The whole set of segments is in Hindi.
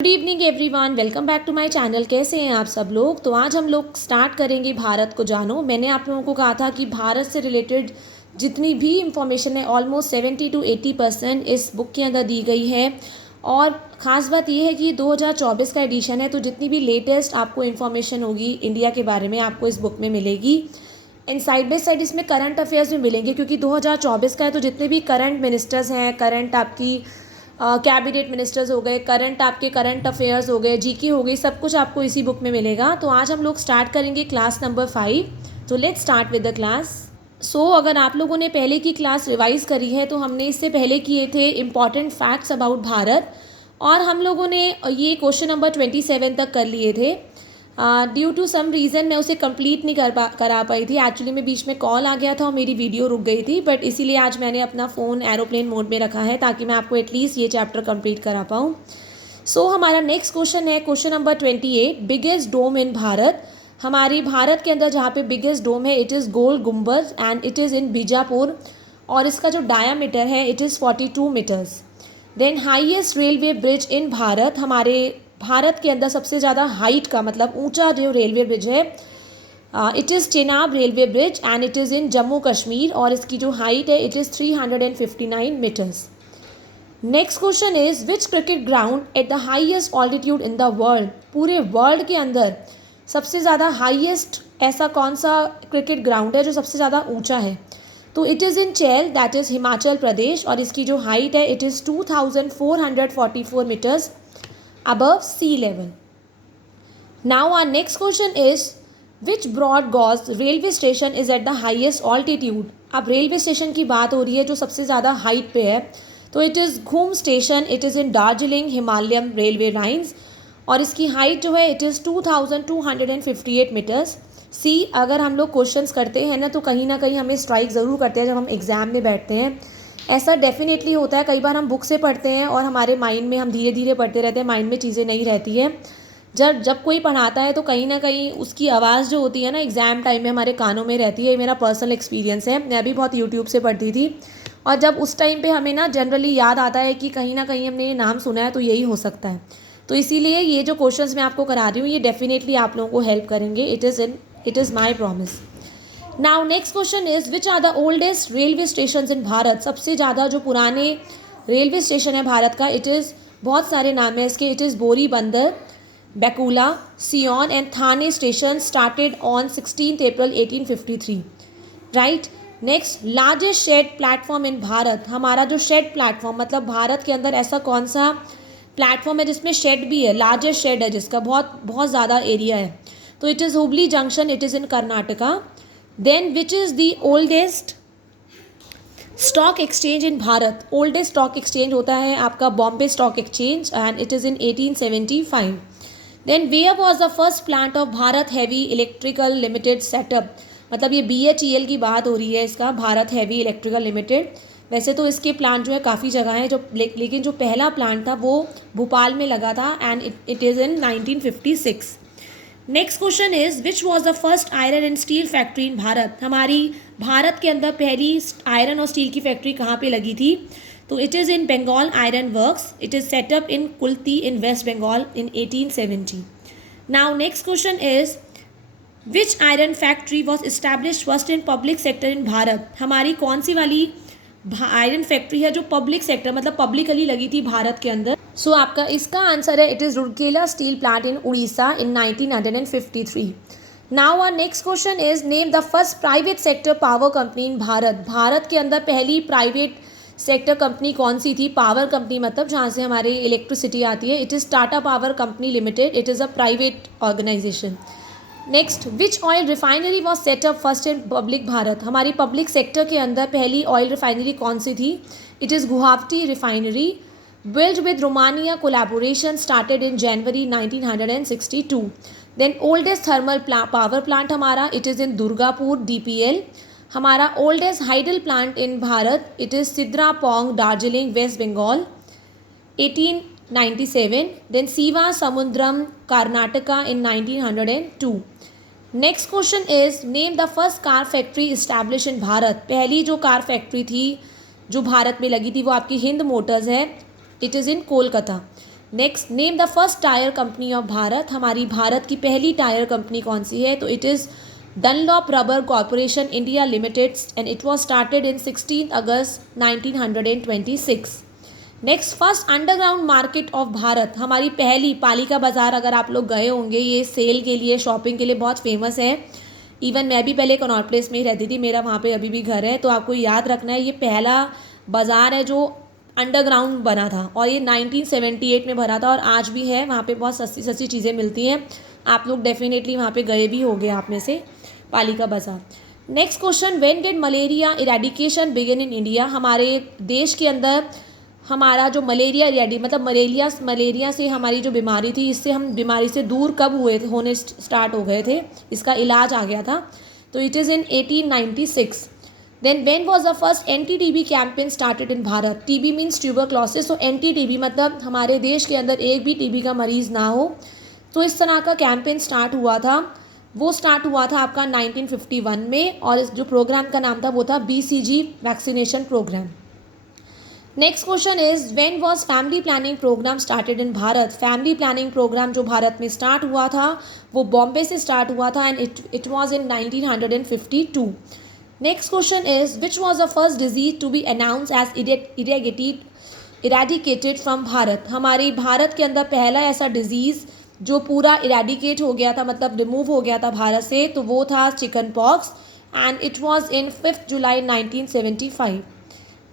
Good evening everyone, welcome back to my channel. कैसे हैं आप सब लोग। तो आज हम लोग स्टार्ट करेंगे भारत को जानो। मैंने आप लोगों को कहा था कि भारत से रिलेटेड जितनी भी इंफॉर्मेशन है ऑलमोस्ट 70 to 80% इस बुक के अंदर दी गई है। और ख़ास बात यह है कि 2024 का एडिशन है, तो जितनी भी लेटेस्ट आपको इन्फॉर्मेशन होगी इंडिया के बारे में आपको इस बुक में मिलेगी। एंड साइड बाई साइड इसमें करंट अफेयर्स भी मिलेंगे, क्योंकि 2024 का है, तो जितने भी करंट मिनिस्टर्स हैं, करंट आपकी कैबिनेट मिनिस्टर्स हो गए, करंट आपके करंट अफेयर्स हो गए, जीके हो गई, सब कुछ आपको इसी बुक में मिलेगा। तो आज हम लोग स्टार्ट करेंगे क्लास नंबर 5। तो let's start with the class. अगर आप लोगों ने पहले की क्लास रिवाइज करी है तो हमने इससे पहले किए थे इम्पॉर्टेंट फैक्ट्स अबाउट भारत, और हम लोगों ने ये क्वेश्चन नंबर 27 तक कर लिए थे। ड्यू टू सम रीज़न मैं उसे कंप्लीट नहीं करा पाई थी। एक्चुअली में बीच में कॉल आ गया था और मेरी वीडियो रुक गई थी, बट इसीलिए आज मैंने अपना फ़ोन एरोप्लेन मोड में रखा है ताकि मैं आपको एटलीस्ट ये चैप्टर कंप्लीट करा पाऊँ। हमारा नेक्स्ट क्वेश्चन है क्वेश्चन नंबर 28, बिगेस्ट डोम इन भारत। हमारी भारत के अंदर जहाँ पे बिगेस्ट डोम है it is Gol Gumbaz and it is in Bijapur, और इसका जो डायामीटर है it is 42 metres. Then highest railway bridge in Bharat. हमारे भारत के अंदर सबसे ज़्यादा हाइट का मतलब ऊंचा जो रेलवे ब्रिज है it is Chenab railway bridge and it is in Jammu Kashmir, और इसकी जो हाइट है it is 359 metres. Next question is which cricket ground at the highest altitude in the world. पूरे वर्ल्ड के अंदर सबसे ज़्यादा हाईएस्ट ऐसा कौन सा क्रिकेट ग्राउंड है जो सबसे ज़्यादा ऊंचा है। तो इट इज़ इन चेल, दैट इज़ हिमाचल प्रदेश, और इसकी जो हाइट है it is 2444 metres above sea level. Now our next question is which broad gauge railway station is at the highest altitude। अब रेलवे स्टेशन की बात हो रही है जो सबसे ज़्यादा हाइट पे है, तो इट इज़ घूम station, it is in Darjeeling Himalayan railway lines, और इसकी हाइट जो है इट इज़ 2258 मीटर्स। सी अगर हम लोग क्वेश्चंस करते हैं ना कहीं हमें स्ट्राइक ज़रूर करते हैं जब हम एग्ज़ाम में बैठते हैं। ऐसा डेफिनेटली होता है, कई बार हम बुक से पढ़ते हैं और हमारे माइंड में हम धीरे धीरे पढ़ते रहते हैं, माइंड में चीज़ें नहीं रहती है। जब कोई पढ़ाता है तो कहीं ना कहीं उसकी आवाज़ जो होती है ना एग्ज़ाम टाइम में हमारे कानों में रहती है। ये मेरा पर्सनल एक्सपीरियंस है, मैं भी बहुत यूट्यूब से पढ़ती थी, और जब उस टाइम पे हमें ना जनरली याद आता है कि कहीं ना कहीं हमने ये नाम सुना है तो यही हो सकता है। तो इसीलिए ये जो क्वेश्चंस मैं आपको करा रही हूँ ये डेफिनेटली आप लोगों को हेल्प करेंगे। It is my promise. Now next question is which are the oldest railway station in Bharat. सबसे ज़्यादा जो पुराने रेलवे स्टेशन है भारत का इट इज़ बहुत सारे नाम है इसके। It is Bori Bunder, Byculla, Sion and Thane station started on 16 April 1853, right. Next largest shed platform in Bharat. हमारा जो शेड प्लेटफॉर्म मतलब भारत के अंदर ऐसा कौन सा प्लेटफॉर्म है जिसमें शेड भी है, लार्जेस्ट शेड है जिसका बहुत बहुत ज़्यादा एरिया है। तो it is Hubli junction, it is in Karnataka. Then which is the oldest stock exchange in Bharat. oldest stock exchange होता है आपका Bombay stock exchange and it is in 1875। Then where was the first plant of Bharat heavy electrical limited setup. मतलब ये BHEL की बात हो रही है इसका, भारत हैवी इलेक्ट्रिकल लिमिटेड। वैसे तो इसके प्लांट जो है काफ़ी जगह हैं जो लेकिन जो पहला प्लांट था वो भोपाल में लगा था and it is in 1956। Next question is which was the first iron and steel factory in Bharat. हमारी भारत के अंदर पहली आयरन और स्टील की फैक्ट्री कहाँ पे लगी थी। तो it is in Bengal iron works, it is set up in Kulti in west Bengal in 1870। Now next question is which iron factory was establish first in public sector in Bharat. हमारी कौन सी वाली आयरन फैक्ट्री है जो पब्लिक सेक्टर मतलब पब्लिकली लगी थी भारत के अंदर। आपका इसका आंसर है it is Rourkela steel plant in Orissa in 1953। Now our next question is name the first private sector power company in Bharat. Bharat के अंदर पहली प्राइवेट सेक्टर कंपनी कौन सी थी। पावर कंपनी मतलब जहाँ से हमारे इलेक्ट्रिसिटी आती है। It is Tata power company limited, it is a private organisation. Next which oil refinery was set up first in public Bharat. हमारी पब्लिक सेक्टर के अंदर पहली ऑयल रिफाइनरी कौन सी थी। It is Guwahati refinery. Built with Romania collaboration started in January 1962. Then oldest thermal power plant हमारा it is in Durgapur DPL। हमारा oldest hydel plant in Bharat it is Sidra Pong Darjeeling West Bengal 1897। Then Siva Samudram Karnataka in 1902। Next question is name the first car factory established in Bharat. पहली जो कार फैक्ट्री थी जो भारत में लगी थी वो आपकी हिंद मोटर्स है, it is in Kolkata. Next, name the first tier company of Bharat, हमारी भारत की पहली टायर कंपनी कौन सी है, तो it is Dunlop rubber corporation India limited and it was started in 16 August 1926। Next, first underground market of Bharat, हमारी पहली पालिका बाज़ार, अगर आप लोग गए होंगे, ये सेल के लिए, शॉपिंग के लिए बहुत फेमस है। इवन मैं भी पहले कनॉट प्लेस में ही रहती थी, मेरा वहाँ पे अभी भी घर है, तो आपको याद रखना है ये पहला बाज़ार है जो अंडरग्राउंड बना था और ये 1978 में भरा था और आज भी है। वहाँ पे बहुत सस्ती सस्ती चीज़ें मिलती हैं, आप लोग डेफिनेटली वहाँ पे गए भी होंगे आप में से, पालिका बाज़ार। Next question, when did malaria eradication begin in India, हमारे देश के अंदर हमारा जो मलेरिया मतलब मलेरिया से हमारी जो बीमारी थी, इससे हम बीमारी से दूर कब होने स्टार्ट हो गए थे, इसका इलाज आ गया था, तो it is in 1896। Then when was the first anti TB campaign started in Bharat, TB means tuberculosis, तो एंटी टीबी मतलब हमारे देश के अंदर एक भी टीबी का मरीज़ ना हो, तो इस तरह का कैंपेन स्टार्ट हुआ था। वो स्टार्ट हुआ था आपका 1951 में और इस जो प्रोग्राम का नाम था वो था BCG vaccination programme. Next question is when was family planning programme started in Bharat, family planning programme जो भारत में स्टार्ट हुआ था वो बॉम्बे से स्टार्ट हुआ था and it was in 1952। Next question is which was the first disease to be announce as eradicated from Bharat, हमारी भारत के अंदर पहला ऐसा डिजीज़ जो पूरा इरेडिकेट हो गया था, मतलब रिमूव हो गया था भारत से, तो वो था chicken pox and it was in 5 July 1975।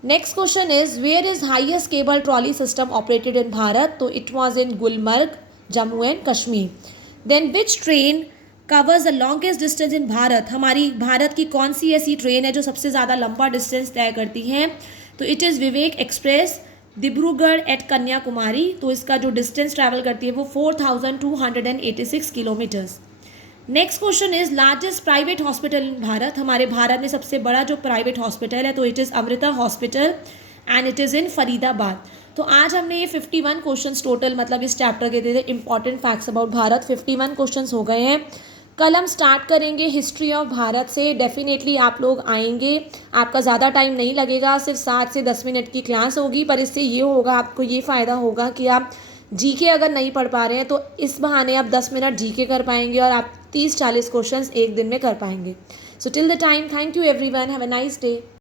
Next question is where is highest cable trolley system operated in Bharat, तो it was in Gulmarg, Jammu and Kashmir. Then which train covers the longest distance in Bharat, हमारी भारत की कौन सी ऐसी ट्रेन है जो सबसे ज़्यादा लंबा डिस्टेंस तय करती है, तो it is Vivek express Dibrugarh at Kanyakumari, तो इसका जो डिस्टेंस ट्रैवल करती है वो 4286 kilometres. Next question is largest private hospital in Bharat, हमारे भारत में सबसे बड़ा जो प्राइवेट हॉस्पिटल है तो it is Amrita hospital and it is इन फरीदाबाद। तो आज हमने ये 51 क्वेश्चंस टोटल मतलब इस चैप्टर के थे important facts about Bharat, 51 questions हो गए हैं। कल हम स्टार्ट करेंगे हिस्ट्री ऑफ भारत से, डेफिनेटली आप लोग आएंगे, आपका ज़्यादा टाइम नहीं लगेगा, सिर्फ 7 से 10 मिनट की क्लास होगी, पर इससे ये होगा, आपको ये फ़ायदा होगा कि आप जीके अगर नहीं पढ़ पा रहे हैं तो इस बहाने आप 10 मिनट जीके कर पाएंगे और आप 30-40 क्वेश्चंस एक दिन में कर पाएंगे। So till the time, thank you everyone, have a nice day.